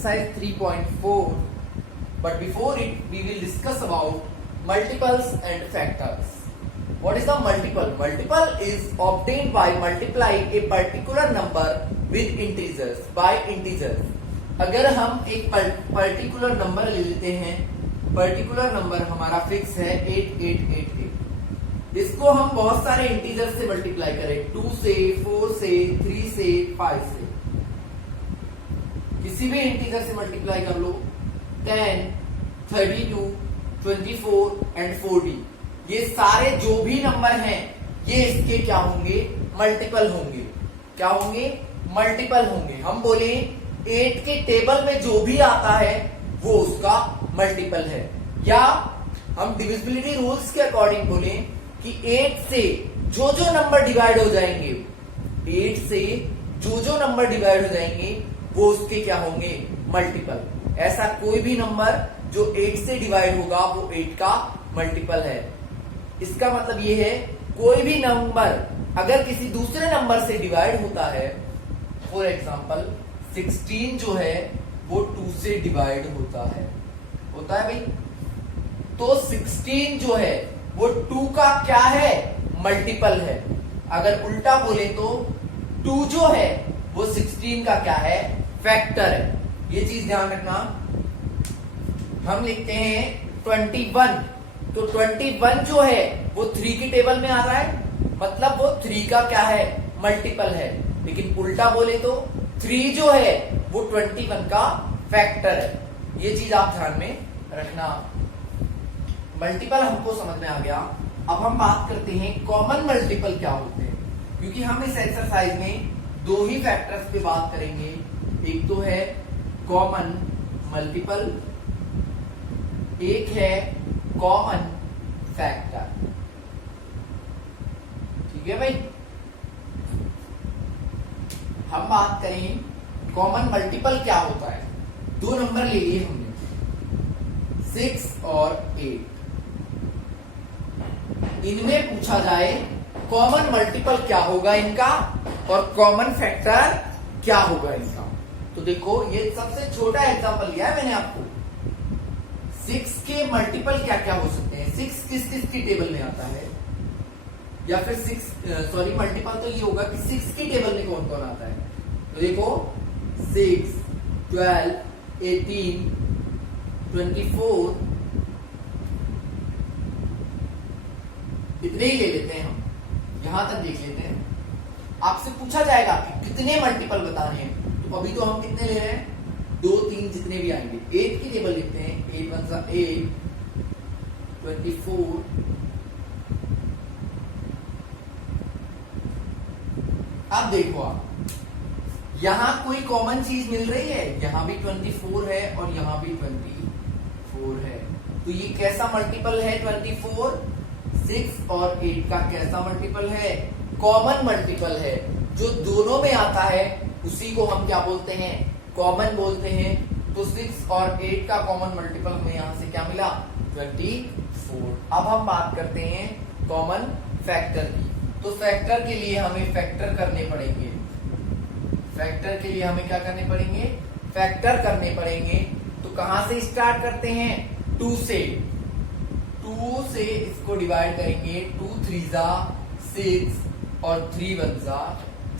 exercise 3.4, but before it we will discuss about multiples and factors. What is the multiple? Multiple is obtained by multiplying a particular number with integers by integers. अगर हम एक particular number ले लेते हैं, particular number हमारा fix है 8888, इसको हम बहुत सारे इंटीजर से मल्टीप्लाई करें, 2 से, 4 से, 3 से, 5 से, किसी भी इंटीजर से मल्टीप्लाई कर लो, 10, 32, 24 एंड 40, ये सारे जो भी नंबर हैं ये इसके क्या होंगे? मल्टीपल होंगे। क्या होंगे? मल्टीपल होंगे। हम बोले 8 के टेबल में जो भी आता है वो उसका मल्टीपल है, या हम डिविजिबिलिटी रूल्स के अकॉर्डिंग बोले कि 8 से जो जो नंबर डिवाइड हो जाएंगे, 8 से जो जो नंबर डिवाइड हो जाएंगे वो उसके क्या होंगे? मल्टीपल। ऐसा कोई भी नंबर जो 8 से डिवाइड होगा वो 8 का मल्टीपल है। इसका मतलब ये है कोई भी नंबर अगर किसी दूसरे नंबर से डिवाइड होता है, फॉर एग्जाम्पल 16 जो है वो 2 से डिवाइड होता है भाई, तो 16 जो है वो 2 का क्या है? मल्टीपल है। अगर उल्टा बोले तो 2 जो है वो 16 का क्या है? फैक्टर है। ये चीज ध्यान रखना। हम लिखते हैं 21, तो 21 जो है वो 3 की टेबल में आ रहा है, मतलब वो 3 का क्या है? मल्टीपल है। लेकिन उल्टा बोले तो 3 जो है वो 21 का फैक्टर है। ये चीज आप ध्यान में रखना। मल्टीपल हमको समझ में आ गया। अब हम बात करते हैं कॉमन मल्टीपल क्या होते हैं, क्योंकि हम इस एक्सरसाइज में 2 ही फैक्टर्स पे बात करेंगे। एक तो है कॉमन मल्टीपल, एक है कॉमन फैक्टर। ठीक है भाई। हम बात करें कॉमन मल्टीपल क्या होता है। 2 नंबर ले लिए हमने, 6 और 8। इनमें पूछा जाए कॉमन मल्टीपल क्या होगा इनका और कॉमन फैक्टर क्या होगा इनका, तो देखो ये सबसे छोटा एग्जांपल लिया है मैंने आपको। 6 के मल्टीपल क्या क्या हो सकते हैं? 6 किस किस की टेबल में आता है, या फिर 6 मल्टीपल तो ये होगा कि 6 की टेबल में कौन कौन आता है। तो देखो 6, 12, 18, 24, इतने ही ले लेते हैं हम, यहां तक देख लेते हैं। आपसे पूछा जाएगा कि कितने मल्टीपल बताने हैं, तो अभी तो हम कितने ले रहे हैं? 2, 3 जितने भी आएंगे। 8 की टेबल लिखते हैं, 8 1 8, 24, अब देखो आप यहां कोई कॉमन चीज मिल रही है, यहां भी 24 है और यहां भी 24 है, तो ये कैसा मल्टीपल है? 24, 6 और 8 का कैसा मल्टीपल है? कॉमन मल्टीपल है। जो दोनों में आता है उसी को हम क्या बोलते हैं? कॉमन बोलते हैं। तो 6 और 8 का कॉमन मल्टीपल हमें यहां से क्या मिला? 24। अब हम बात करते हैं कॉमन फैक्टर की। तो फैक्टर के लिए हमें फैक्टर करने पड़ेंगे। फैक्टर के लिए हमें क्या करने पड़ेंगे? फैक्टर करने पड़ेंगे। तो कहां से स्टार्ट करते हैं? 2 से। 2 से इसको डिवाइड करेंगे, 2 3 जा 6 और 3 1 जा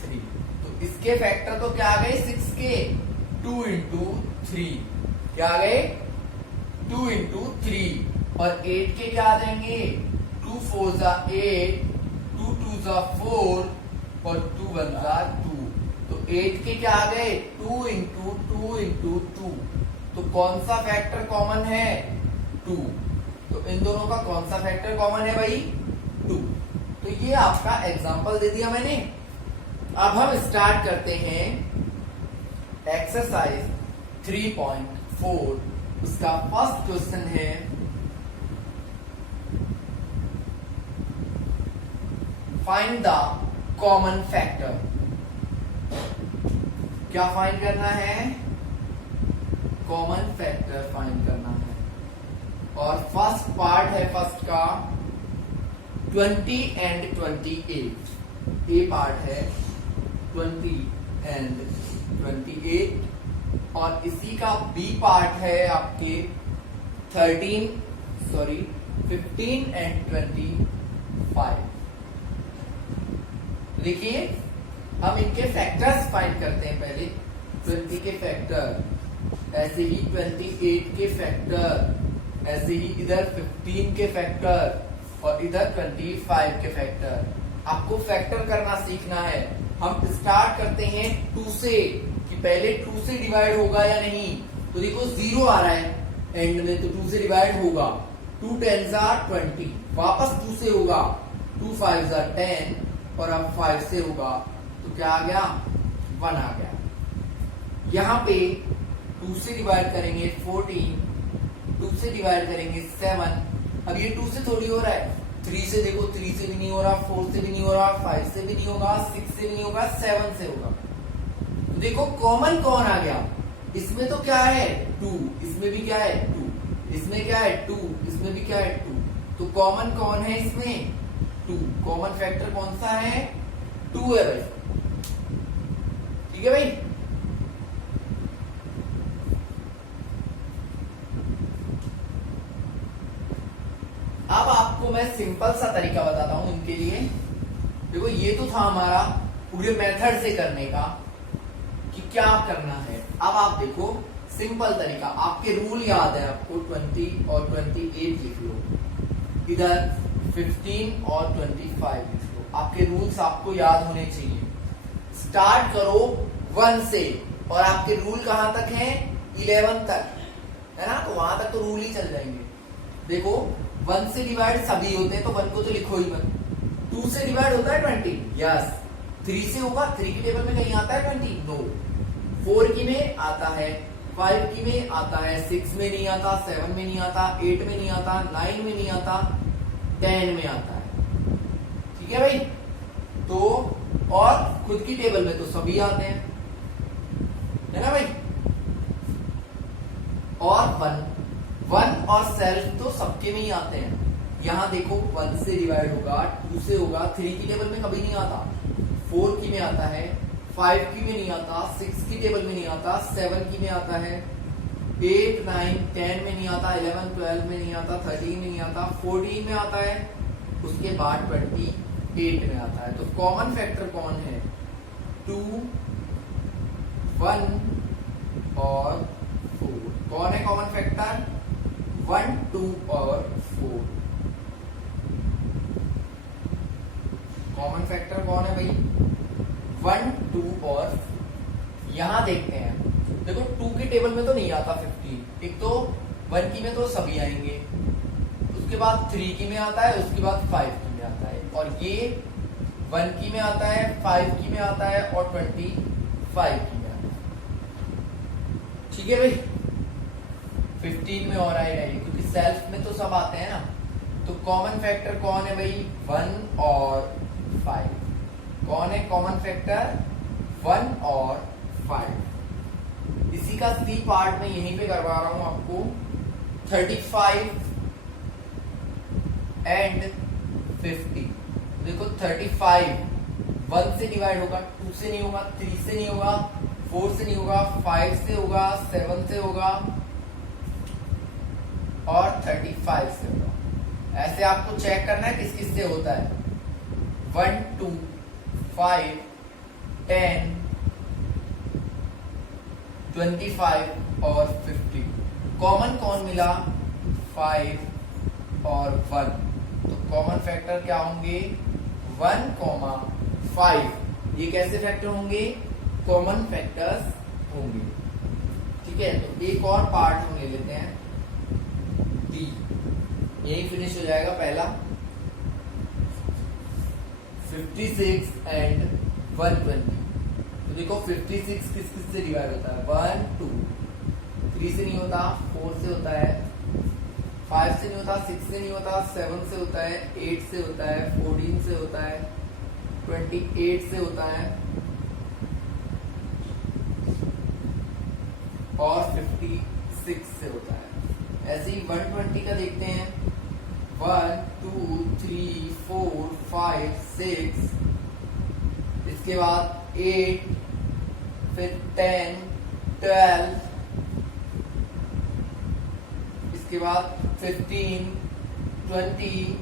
3। तो इसके फैक्टर तो क्या आ गए? 6 के 2 इंटू 3, क्या आ गए? 2 इंटू 3। और 8 के क्या आ जाएंगे? 2 4 जा 8, 2 2 जा 4 और 2 1 जा 2। तो 8 के क्या आ गए? 2 इंटू 2 इंटू 2। तो कौन सा फैक्टर कॉमन है? 2। तो इन दोनों का कौन सा फैक्टर कॉमन है भाई? 2। तो ये आपका एग्जांपल दे दिया मैंने। अब हम स्टार्ट करते हैं एक्सरसाइज 3.4। उसका फर्स्ट क्वेश्चन है फाइंड द कॉमन फैक्टर। क्या फाइंड करना है? कॉमन फैक्टर फाइंड करना है। और फर्स्ट पार्ट है फर्स्ट का 20 एंड 28। ए पार्ट है 20 एंड 28। और इसी का बी पार्ट है आपके 15 एंड 25। देखिए हम इनके फैक्टर्स फाइंड करते हैं। पहले 20 के फैक्टर, ऐसे ही 28 के फैक्टर, ऐसे ही इधर 15 के फैक्टर और इधर 25 के फैक्टर। आपको फैक्टर करना सीखना है। हम स्टार्ट करते हैं 2 से, कि पहले 2 से डिवाइड होगा या नहीं। तो देखो 0 आ रहा है एंड में, तो 2 से डिवाइड होगा। 2 10s are 20, वापस 2 से होगा। 2 5s are 10 और अब 5 से होगा, तो क्या आ गया? 1 आ गया। यहाँ पे 2 से डिवाइड करेंगे 14, 2 से डिवाइड करेंगे 7। अब ये 2 से थोड़ी हो रहा है, 3 से देखो, 3 से भी नहीं हो रहा, 4 से भी नहीं हो रहा, 5 से भी नहीं होगा, 6 से भी नहीं होगा, 7 से होगा। तो देखो कॉमन कौन आ गया? इसमें तो क्या है? 2, इसमें भी क्या है? 2, इसमें क्या है? 2, इसमें भी क्या है? 2। तो कॉमन कौन है इसमें? 2। कॉमन फैक्टर कौन सा है? 2 है भाई। ठीक है भाई। अब आपको मैं सिंपल सा तरीका बताता हूं इनके लिए। देखो ये तो था हमारा पूरे मेथड से करने का कि क्या करना है। अब आप देखो सिंपल तरीका, आपके रूल याद है आपको, 20 और 28 लिख लो, इधर 15 और 25 लिख लो। आपके रूल्स आपको याद होने चाहिए। स्टार्ट करो 1 से, और आपके रूल कहां तक हैं? 11 तक, है ना? तो वहां तक तो रूल ही चल जाएंगे। देखो 1 से डिवाइड सभी होते हैं, तो 1 को तो लिखो ही मत। 2 से डिवाइड होता है 20, यस। 3 से होगा, 3 की टेबल में कहीं आता है 20? नो। 4 की में आता है, 5 की में आता है, 6 में नहीं आता, 7 में नहीं आता, 8 में नहीं आता, 9 में नहीं आता, 10 में आता है। ठीक है भाई। तो और खुद की टेबल में तो सभी आते हैं, है ना भाई। और 1 और सेल्फ तो सबके में ही आते हैं। यहां देखो 1 से डिवाइड होगा, 2 से होगा, 3 की टेबल में कभी नहीं आता, 4 की में आता है, 5 की में नहीं आता, 6 की टेबल में नहीं आता, 7 की में आता है, 8 9 10 में नहीं आता, 11 12 में नहीं आता, 13 में नहीं आता, 14 में आता है, उसके बाद 28 में आता है। तो कॉमन फैक्टर कौन है? 2 1 और 4। कौन है कॉमन फैक्टर? 1 2 और 4। कॉमन फैक्टर कौन है भाई? 1 2 और 4। यहां देखते हैं, देखो 2 की टेबल में तो नहीं आता 15, एक तो 1 की में तो सभी आएंगे, उसके बाद 3 की में आता है, उसके बाद 5 की में आता है, और ये 1 की में आता है, 5 की में आता है और 25 की में आता है। ठीक है भाई। 15 में और आएगा ये, क्योंकि सेल्फ में तो सब आते हैं ना। तो कॉमन फैक्टर कौन है भाई? 1 और 5। कौन है कॉमन फैक्टर? 1 और 5। इसी का सी पार्ट में यहीं पे करवा रहा हूं आपको। 35 एंड 50। देखो 35 1 से डिवाइड होगा, 2 से नहीं होगा, 3 से नहीं होगा, 4 से नहीं होगा, 5 से होगा, 7 से होगा और 35 से होगा। ऐसे आपको चेक करना है किस किस से होता है। 1 2 5 10 25 और 50। कॉमन कौन मिला? 5 और 1। तो कॉमन फैक्टर क्या होंगे? 1, 5। ये कैसे फैक्टर होंगे? कॉमन फैक्टर्स होंगे। ठीक है। तो एक और पार्ट हम ले लेते हैं, डी। यही फिनिश हो जाएगा पहला। 56 एंड 120। तो देखो 56 किस किस से डिवाइड होता है? 1 2, 3 से नहीं होता, 4 से होता है, 5 से नहीं होता, 6 से नहीं होता, 7 से होता है, 8 से होता है, 14 से होता है, 28 से होता है और 56 से होता है। ऐसे ही 120 का देखते हैं। 1 2 3 4 5 6, इसके बाद 8, फिर 10, 12, इसके बाद 15, 20,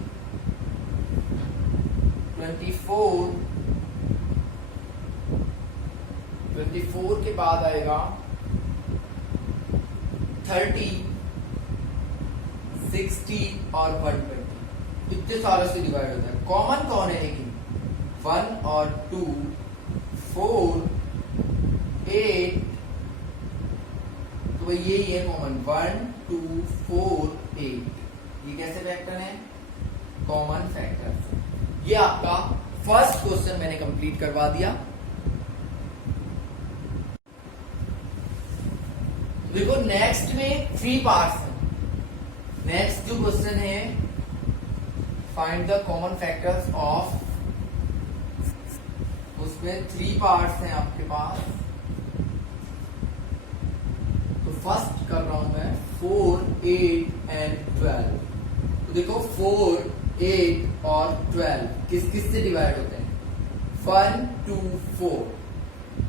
24, 24 के बाद आएगा 30, 60 और 120। इतने सारे से डिवाइड होता है। कॉमन कौन है लेकिन 1 और 2, 4, 8, तो यही है कॉमन 1, 2, 4, 8। ये कैसे फैक्टर है? Common factor. ये आपका फर्स्ट क्वेश्चन मैंने कंप्लीट करवा दिया। देखो नेक्स्ट में 3 पार्ट्स हैं। नेक्स्ट जो क्वेश्चन है, find the common factors of, उसमें 3 पार्ट्स हैं आपके पास। तो फर्स्ट कर रहा हूं मैं 4, 8 एंड 12। तो देखो 4, 8 और 12 किस किस से डिवाइड होते हैं? 1, 2, 4।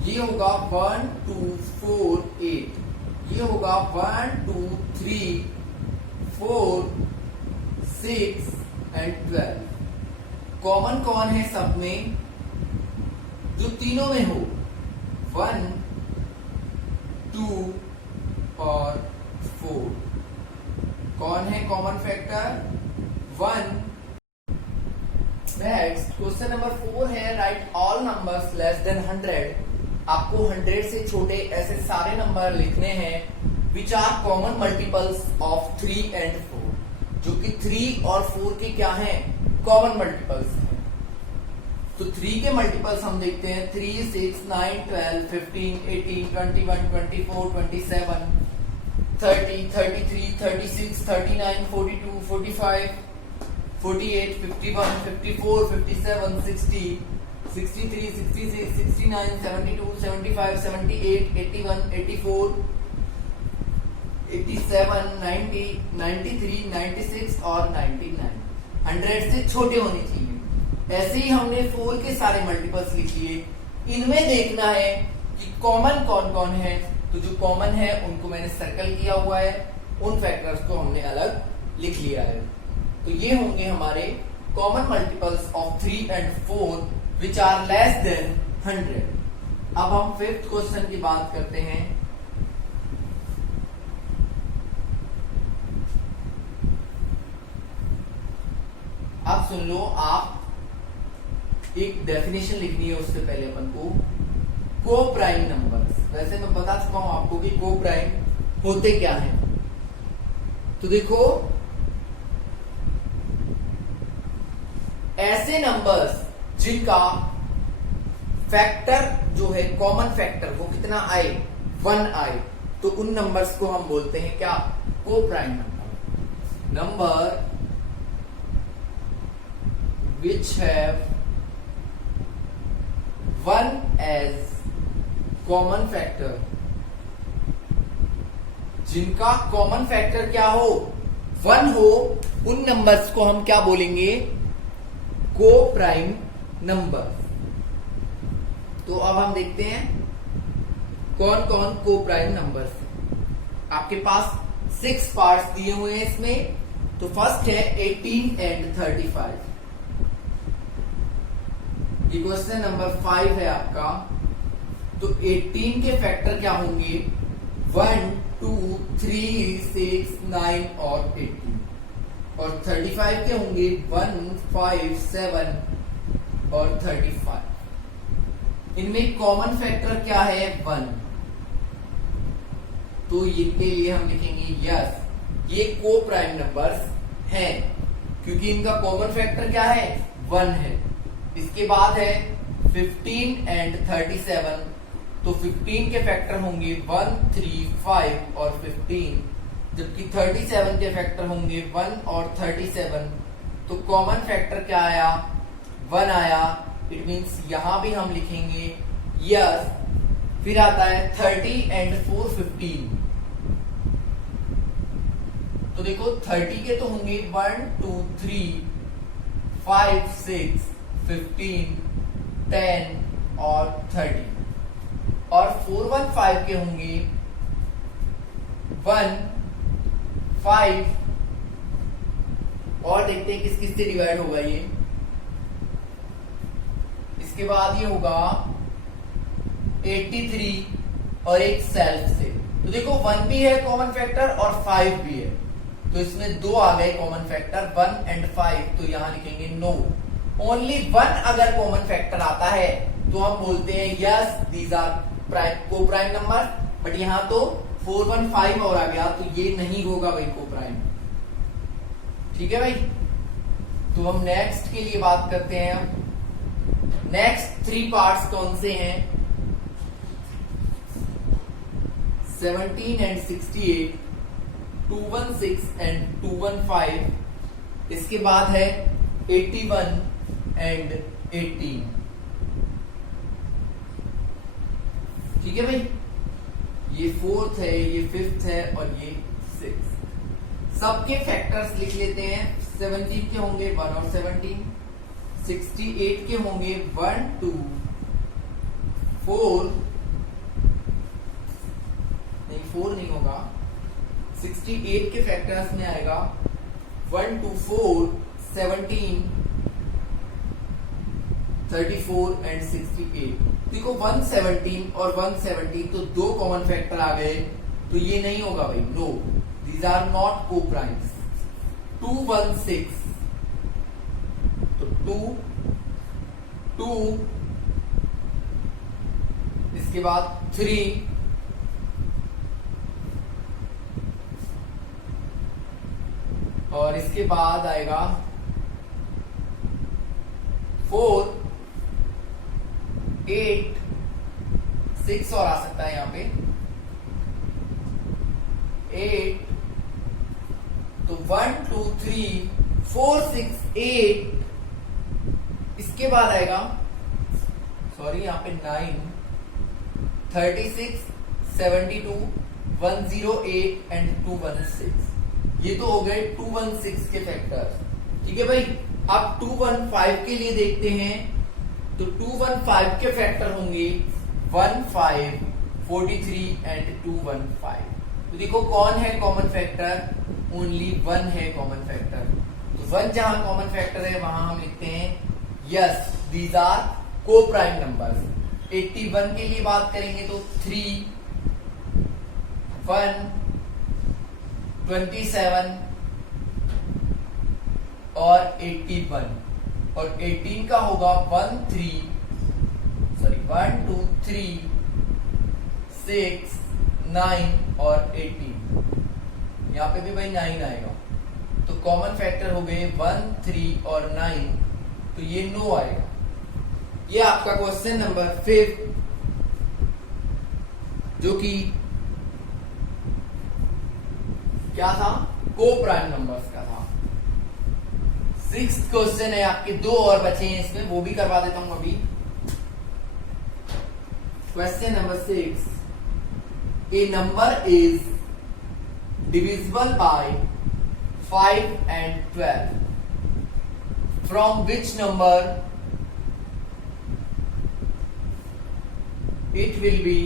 ये होगा 1, 2, 4, 8। ये होगा 1, 2, 3, 4, 6 एंड 12। कॉमन कौन है सब में? जो तीनों में हो, 1, 2 और 4। कौन है common factor? 1। Next question number 4 है, right all numbers less than 100। आपको 100 से छोटे ऐसे सारे नंबर लिखने हैं which are common multiples of 3 and 4, जो कि 3 और 4 के क्या हैं? कॉमन मल्टीपल्स हैं। तो 3 के मल्टीपल्स हम देखते हैं 3, 6, 9, 12, 15, 18, 21, 24, 27, 30, 33, 36, 39, 42, 45, 48, 51, 54, 57, 60, 63, 66, 69, 72, 75, 78, 81, 84, 87, 90, 93, 96 और 99। 100 से छोटे होने चाहिए। ऐसे ही हमने 4 के सारे मल्टीपल्स लिख लिए। इनमें देखना है कि कॉमन कौन कौन है। तो जो कॉमन है उनको मैंने सर्कल किया हुआ है, उन फैक्टर्स को हमने अलग लिख लिया है। तो ये होंगे हमारे common multiples of 3 and 4 which are less than 100। अब हम 5th क्वेश्चन की बात करते हैं। अब सुन लो, आप एक डेफिनेशन लिखनी है, उससे पहले अपन को को प्राइम नंबर्स। वैसे मैं बता चुका हूं आपको कि को प्राइम होते क्या हैं। तो देखो, ऐसे नंबर्स जिनका फैक्टर जो है कॉमन फैक्टर वो कितना आए? 1 आए, तो उन नंबर्स को हम बोलते हैं क्या? को prime number. Number which have 1 as common factor, जिनका कॉमन फैक्टर क्या हो? 1 हो, उन नंबर्स को हम क्या बोलेंगे? को प्राइम नंबर। तो अब हम देखते हैं कौन कौन को प्राइम नंबर्स। आपके पास 6 पार्ट्स दिए हुए हैं इसमें। तो फर्स्ट है 18 एंड 35। ये क्वेश्चन नंबर 5 है आपका। तो 18 के फैक्टर क्या होंगे? 1, 2, 3, 6, 9 और 18। और 35 के होंगे 1, 5, 7 और 35। इनमें कॉमन फैक्टर क्या है? 1। तो इनके लिए हम लिखेंगे यस, ये को प्राइम नंबर्स हैं, क्योंकि इनका कॉमन फैक्टर क्या है? 1 है। इसके बाद है 15 एंड 37। तो 15 के फैक्टर होंगे 1, 3, 5 और 15, जबकि 37 के फैक्टर होंगे 1 और 37। तो कॉमन फैक्टर क्या आया? 1 आया। इट मीन्स यहां भी हम लिखेंगे यस। फिर आता है 30 एंड 4, 15। तो देखो 30 के तो होंगे 1, 2, 3, 5, 6, 15, 10 और 30। और 415 के होंगे 1 5 और देखते हैं किस किस से डिवाइड होगा ये। इसके बाद ये होगा 83 और एक सेल्फ से। तो देखो 1 भी है कॉमन फैक्टर और 5 भी है, तो इसमें दो आ गए कॉमन फैक्टर 1 एंड 5, तो यहां लिखेंगे नो। ओनली 1 अगर कॉमन फैक्टर आता है तो हम बोलते हैं यस दीज आर को प्राइम नंबर, बट यहां तो 4 1 5 और आ गया तो ये नहीं होगा भाई को प्राइम। ठीक है भाई, तो हम नेक्स्ट के लिए बात करते हैं। अब नेक्स्ट 3 पार्ट्स कौन से हैं? 17 एंड 68, 216 एंड 215। इसके बाद है 81 एंड 18। ठीक है भाई, ये 4th है, ये 5th है और ये 6th। सबके फैक्टर्स लिख लेते हैं। 17 के होंगे 1 और 17, 68 के होंगे 1 2 4 नहीं 4 नहीं होगा, 68 के फैक्टर्स में आएगा 1 2 4 17 34 एंड 68। देखो 117 और 117 तो दो कॉमन फैक्टर आ गए, तो ये नहीं होगा भाई, नो दीज आर नॉट को प्राइम्स। 216 तो 2 इसके बाद 3 और इसके बाद आएगा 4 8 6 और आ सकता है यहां पे 8, तो 1 2 3 4 6 8। इसके बाद आएगा सॉरी यहां पे 9 36 72 108 एंड 216। ये तो हो गए 216 के फैक्टर्स। ठीक है भाई, अब 215 के लिए देखते हैं। तो 215 के फैक्टर होंगे 15 43 एंड 215। तो देखो कौन है कॉमन फैक्टर? ओनली 1 है कॉमन फैक्टर। तो 1 जहां कॉमन फैक्टर है वहां हम लिखते हैं यस दीज आर को प्राइम नंबर्स। 81 के लिए बात करेंगे तो 3 1 27 और 81, और 18 का होगा 1 2 3 6 9 और 18। यहां पे भी भाई 9 आएगा, तो कॉमन फैक्टर हो गए 1 3 और 9, तो ये नो आएगा। ये आपका क्वेश्चन नंबर 5 जो कि क्या था? को प्राइम नंबर्स का था। 6th क्वेश्चन है आपके, 2 और बचे हैं इसमें, वो भी करवा देता हूं अभी। Question number 6, A number is divisible by 5 and 12 from which number it will be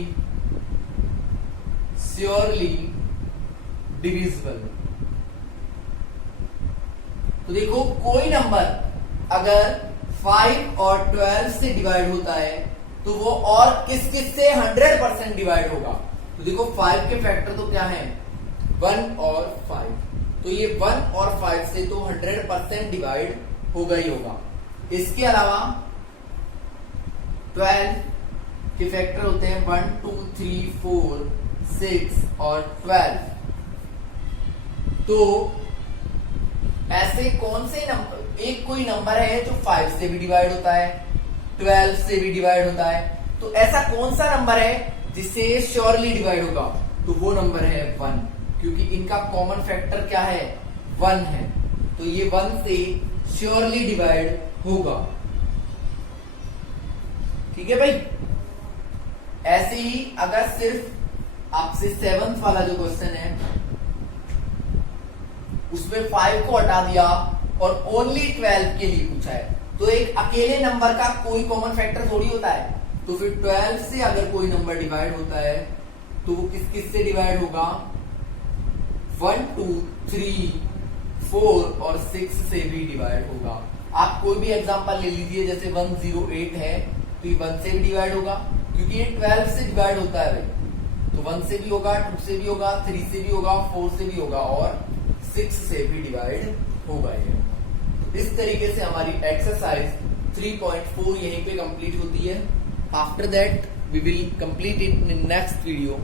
surely divisible. तो देखो कोई नंबर अगर 5 और 12 से डिवाइड होता है तो वो और किस किस से 100% डिवाइड होगा। तो देखो 5 के फैक्टर तो क्या है? 1 और 5, तो ये 1 और 5 से तो 100% डिवाइड होगा ही होगा। इसके अलावा 12 के फैक्टर होते हैं 1 2 3 4 6 और 12। तो ऐसे कौन से नंबर, एक कोई नंबर है जो 5 से भी डिवाइड होता है, 12 से भी डिवाइड होता है, तो ऐसा कौन सा नंबर है जिससे श्योरली डिवाइड होगा? तो वो नंबर है 1, क्योंकि इनका कॉमन फैक्टर क्या है? 1 है, तो ये 1 से श्योरली डिवाइड होगा। ठीक है भाई, ऐसे ही अगर सिर्फ आपसे 7th वाला जो क्वेश्चन है उसमें 5 को हटा दिया और ओनली 12 के लिए पूछा है, तो एक अकेले नंबर का कोई कॉमन फैक्टर थोड़ी होता है। तो फिर 12 से अगर कोई नंबर डिवाइड होता है तो वो किस किस से डिवाइड होगा? 1 2 3 4 और 6 से भी डिवाइड होगा। आप कोई भी एग्जांपल ले लीजिए, जैसे 108 है तो ये 1 से भी डिवाइड होगा, क्योंकि ये 12 से डिवाइड होता है भाई। तो 1 से भी होगा, 2 से भी होगा, 3 से भी होगा, 4 से भी होगा और 6 से भी डिवाइड होगा ये। तो इस तरीके से हमारी एक्सरसाइज 3.4 यहीं पे कंप्लीट होती है। After that we will complete it in next video.